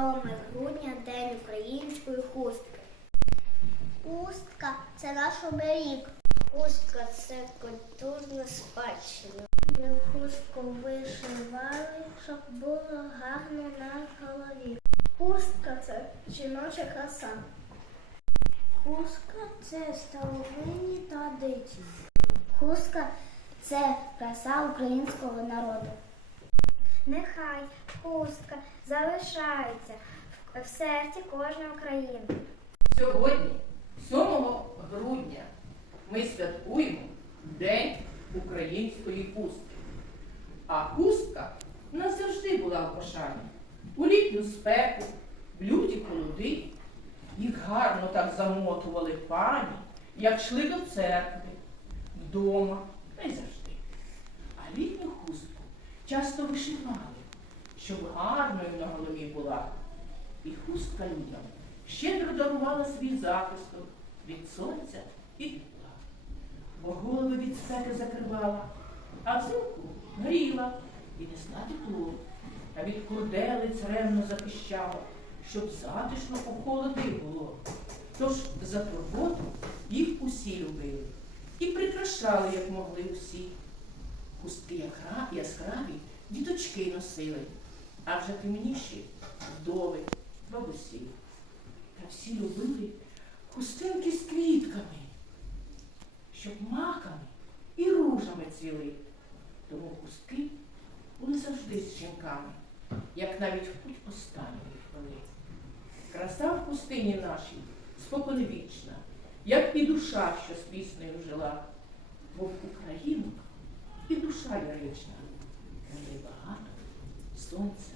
грудня день української хустки. Хустка це наш оберіг. Хустка це культурна спадщина. Ми хустку вишивали, щоб було гарно на голові. Хустка це жіноча краса. Хустка це старовинні традиції. Хустка це краса українського народу. Нехай хустка залишається в- серці кожного українця. Сьогодні, 7 грудня, ми святкуємо День української хустки. А хустка нас завжди була в пошані. У літню спеку, в люті холоди. Їх гарно так замотували пані, як йшли до церкви, вдома та й завжди. Часто вишивали, щоб гарною на голові була. І хустка людям щедро дарувала свій захисток від сонця і тепла. Бо голови від спеки закривала, а взимку гріла і несла тепло, а від курделиць ревно захищала, щоб затишно у холоди було. Тож за турботу їх усі любили і прикрашали, як могли усі. Хустки діточки носили, а вже темніші вдови, бабусі. Та всі любили хустинки з квітками, щоб маками і ружами цвіли. Тому хустки були завжди з жінками, як навіть в путь останньої вели. Краса в пустині нашій споконвічна, як і душа, що з піснею жила, бо в Україну і душа лірична, в ній багато сонця